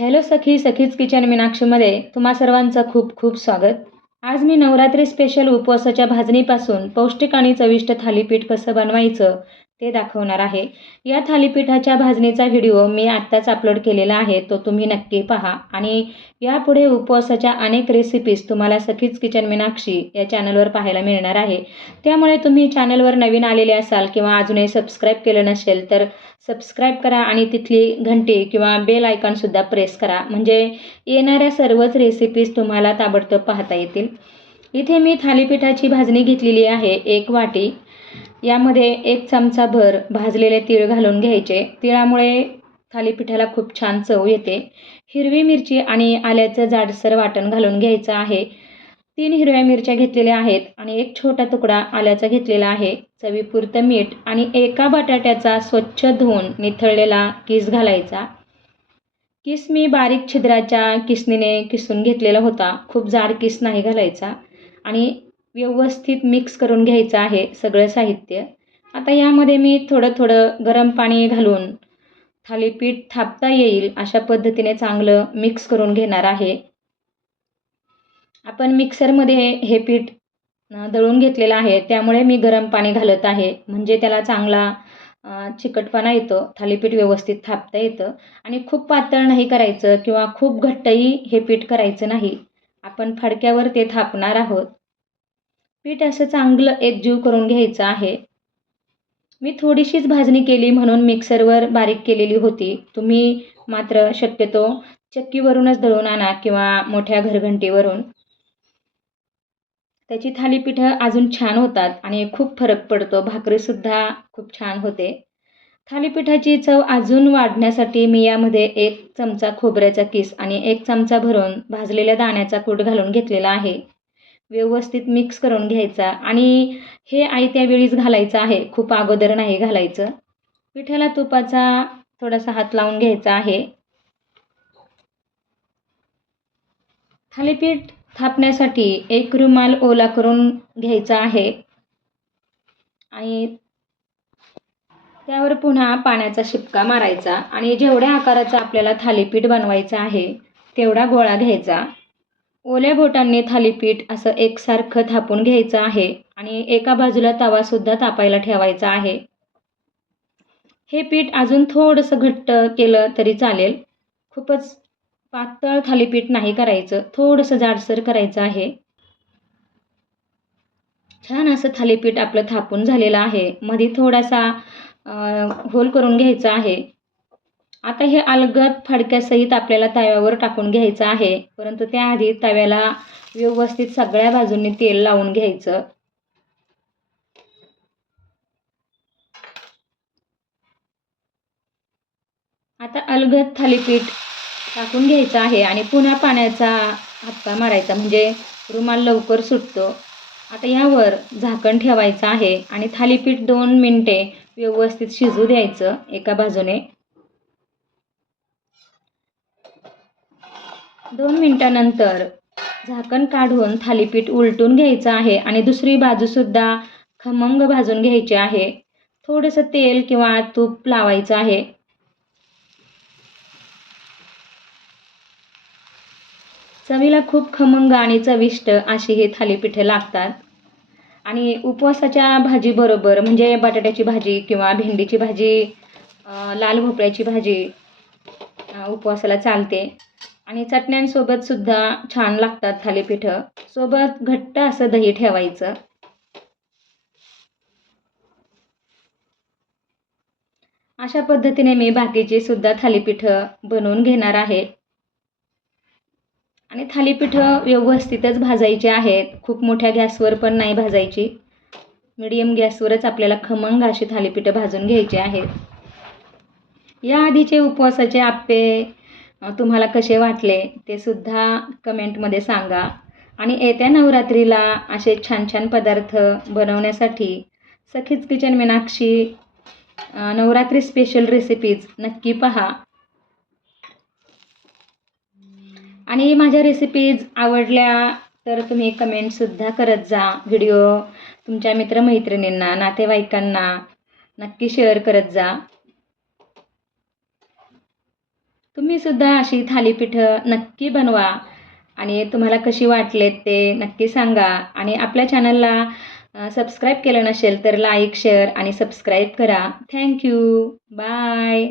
Hello सखी सखीच kitchen मीनाक्षीमध्ये तुम्हा सर्वांचं खूप खूप स्वागत. आज मी नवरात्री स्पेशल उपवासाच्या भाजणीपासून पौष्टिक आणि चविष्ट थालीपीठ कसं बनवायचं ते दाखवणार आहे. या थालीपीठाच्या भाजणीचा व्हिडिओ मी आत्ताच अपलोड केलेला आहे तो तुम्ही नक्की पहा. आणि यापुढे उपवासाच्या अनेक रेसिपीज तुम्हाला सखीच किचन मीनाक्षी या चॅनलवर पाहायला मिळणार आहे. त्यामुळे तुम्ही चॅनलवर नवीन आलेले असाल किंवा अजूनही सबस्क्राईब केलं नसेल तर सबस्क्राईब करा आणि तिथली घंटी किंवा बेल आयकॉनसुद्धा प्रेस करा. म्हणजे येणाऱ्या सर्वच रेसिपीज तुम्हाला ताबडतोब पाहता येतील. इथे मी थालीपीठाची भाजणी घेतलेली आहे एक वाटी. यामध्ये एक चमचा भर भाजलेले तीळ घालून घ्यायचे. तिळामुळे थालीपीठाला खूप छान चव येते. हिरवी मिरची आणि आल्याचं जाडसर वाटण घालून घ्यायचं आहे. तीन हिरव्या मिरच्या घेतलेल्या आहेत आणि एक छोटा तुकडा आल्याचा घेतलेला आहे. चवीपुरतं मीठ आणि एका बटाट्याचा स्वच्छ धुवून निथळलेला किस घालायचा. किस मी बारीक छिद्राच्या किसनीने किसून घेतलेला होता. खूप जाड किस नाही घालायचा. आणि व्यवस्थित मिक्स करून घ्यायचं आहे सगळं साहित्य. आता यामध्ये मी थोडं थोडं गरम पाणी घालून थालीपीठ थापता येईल अशा पद्धतीने चांगलं मिक्स करून घेणार आहे. आपण मिक्सरमध्ये हे पीठ दळून घेतलेलं आहे. त्यामुळे मी गरम पाणी घालत आहे. म्हणजे त्याला चांगला चिकटपणा येतो. थालीपीठ व्यवस्थित थापता येतं. आणि खूप पातळ नाही करायचं किंवा खूप घट्टही हे पीठ करायचं नाही. आपण फडक्यावर ते थापणार आहोत. पीठ असं चांगलं एकजीव करून घ्यायचं आहे. मी थोडीशीच भाजणी केली म्हणून मिक्सरवर बारीक केलेली होती. तुम्ही मात्र शक्यतो चक्कीवरूनच दळून आणा किंवा मोठ्या घरघंटीवरून. त्याची थालीपीठं अजून छान होतात आणि खूप फरक पडतो. भाकरीसुद्धा खूप छान होते. थालीपीठाची चव अजून वाढण्यासाठी मी यामध्ये एक चमचा खोबऱ्याचा किस आणि एक चमचा भरून भाजलेल्या दाण्याचा कूट घालून घेतलेला आहे. व्यवस्थित मिक्स करून घ्यायचा. आणि हे आयत्या वेळीच घालायचं आहे. खूप अगोदर नाही घालायचं. पिठाला तुपाचा थोडासा हात लावून घ्यायचा आहे. थालीपीठ थापण्यासाठी एक रुमाल ओला करून घ्यायचा आहे. आणि त्यावर पुन्हा पाण्याचा शिपका मारायचा. आणि जेवढ्या आकाराचा आपल्याला थालीपीठ बनवायचं आहे तेवढा गोळा घ्यायचा. ओल्या बोटांनी थालीपीठ असं एकसारखं थापून घ्यायचं आहे आणि एका बाजूला तवासुद्धा तापायला ठेवायचा आहे. हे पीठ अजून थोडंसं घट्ट केलं तरी चालेल. खूपच पातळ थालीपीठ नाही करायचं थोडंसं जाडसर करायचं आहे. छान असं थालीपीठ आपलं थापून झालेलं आहे. मध्ये थोडासा होल करून घ्यायचा आहे. आता हे अलगद फडक्यासहित आपल्याला तव्यावर टाकून घ्यायचं आहे. परंतु त्याआधी तव्याला व्यवस्थित सगळ्या बाजूंनी तेल लावून घ्यायचं. आता अलगद थालीपीठ टाकून घ्यायचं आहे आणि पुन्हा पाण्याचा हातपा मारायचा म्हणजे रुमाल लवकर सुटतो. आता यावर झाकण ठेवायचं आहे आणि थालीपीठ दोन मिनटे व्यवस्थित शिजू द्यायचं एका बाजूने. दोन मिनटानंतर झाकण काढून थालीपीठ उलटून घ्यायचं आहे आणि दुसरी बाजूसुद्धा खमंग भाजून घ्यायचे आहे. थोडंसं तेल किंवा तूप लावायचं आहे. चवीला खूप खमंग आणि चविष्ट अशी हे थालीपीठे लागतात. आणि उपवासाच्या भाजीबरोबर म्हणजे बटाट्याची भाजी किंवा भेंडीची भाजी लाल भोपळ्याची भाजी उपवासाला चालते. आणि चटण्यांसोबत सुद्धा छान लागतात थालीपीठं. सोबत घट्ट असं दही ठेवायचं. अशा पद्धतीने मी बाकीची सुद्धा थालीपीठं बनवून घेणार आहे. आणि थालीपीठं व्यवस्थितच भाजायची आहेत. खूप मोठ्या गॅसवर पण नाही भाजायची. मिडियम गॅसवरच आपल्याला खमंग अशी थालीपीठं भाजून घ्यायची आहेत. या आधीचे उपवासाचे आप्पे तुम्हाला कसे वाटले ते सुद्धा कमेंटमध्ये सांगा. आणि येत्या नवरात्रीला असे छान छान पदार्थ बनवण्यासाठी सखीच kitchen Meenakshi Navratri special recipes नक्की पहा. आणि माझ्या रेसिपीज आवडल्या तर तुम्ही कमेंटसुद्धा करत जा. व्हिडिओ तुमच्या मित्रमैत्रिणींना नातेवाईकांना नक्की शेअर करत जा. तुम्हीसुद्धा अशी थालीपीठं नक्की बनवा आणि तुम्हाला कशी वाटलेत ते नक्की सांगा. आणि आपल्या चॅनलला सबस्क्राईब केलं नसेल तर लाईक शेअर आणि सबस्क्राईब करा. Thank you bye.